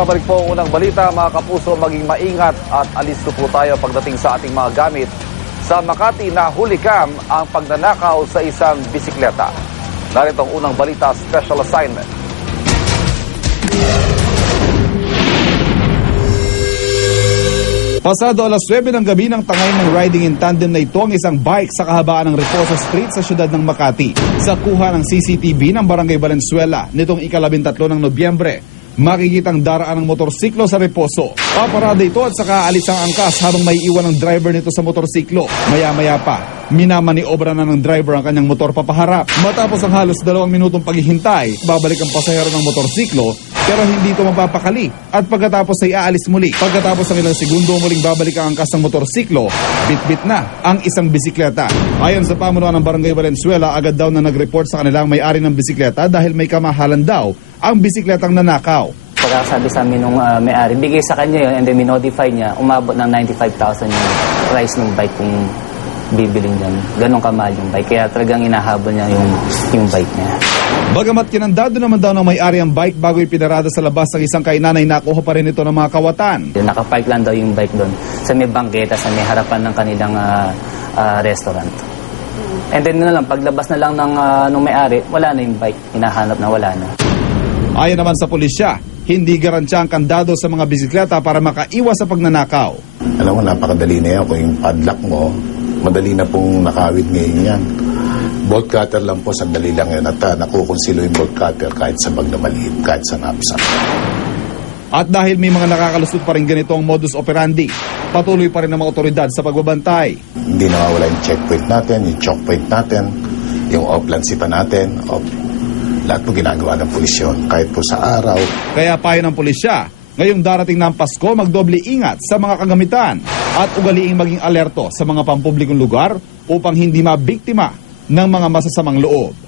Nagbabalik po ang unang balita, mga kapuso, maging maingat at alisto po tayo pagdating sa ating mga gamit. Sa Makati, nahulikam ang pagnanakaw sa isang bisikleta. Narito ang unang balita, special assignment. Pasado alas 9 ng gabi ng tangay ng riding in tandem na ito ang isang bike sa kahabaan ng Reposo Street sa siyudad ng Makati. Sa kuha ng CCTV ng Barangay Valenzuela nitong ika-13 ng Nobyembre, makikitang daraan ng motorsiklo sa Reposo. Paparada ito at saka alis ang angkas habang may iwan ng driver nito sa motorsiklo. Maya-maya pa, minamaniobra na ng driver ang kanyang motor papaharap. Matapos ang halos 2 minutong paghihintay, babalik ang pasahero ng motorsiklo pero hindi ito mapapakali at pagkatapos ay aalis muli. Pagkatapos ng ilang segundo muling babalik ang angkas ng motorsiklo, bit-bit na ang isang bisikleta. Ayon sa pamunuan ng Barangay Valenzuela, agad daw na nag-report sa kanilang may-ari ng bisikleta dahil may kamahalan daw ang bisikletang nanakaw. Pagkasabi sa amin nung may-ari, bigay sa kanya yun and then minodify niya, umabot ng 95,000 yung price ng bike kung bibiling niyan. Ganon kamahal yung bike. Kaya talagang inahabol niya yung bike niya. Bagamat kinandado naman daw ng may-ari ang bike bago ipinarada sa labas ng isang kainan ay nakuha pa rin ito ng mga kawatan. Nakapark lang daw yung bike doon sa may bangketa, sa may harapan ng kanilang restaurant. And then paglabas na lang ng may-ari, wala na yung bike. Hinahanap na wala na. Ayon naman sa pulisya, hindi garantiya ang kandado sa mga bisikleta para makaiwas sa pagnanakaw. Alam mo, napakadali na yan. Kung yung padlock mo, madali na pong nakawit ngayon yan. Bolt cutter lang po, sandali lang yan. At nakukonsilo yung bolt cutter kahit sa bag na maliit, kahit sa knapsack. At dahil may mga nakakalusot pa rin ganito ang modus operandi, patuloy pa rin ang mga otoridad sa pagbabantay. Hindi nawawala yung checkpoint natin, yung choke point natin, yung off-lansita natin, lahat po ginagawa ng pulis yun, kahit po sa araw. Kaya payo ng pulisya, ngayong darating ng Pasko, magdoble ingat sa mga kagamitan at ugaliing maging alerto sa mga pampublikong lugar upang hindi mabiktima ng mga masasamang loob.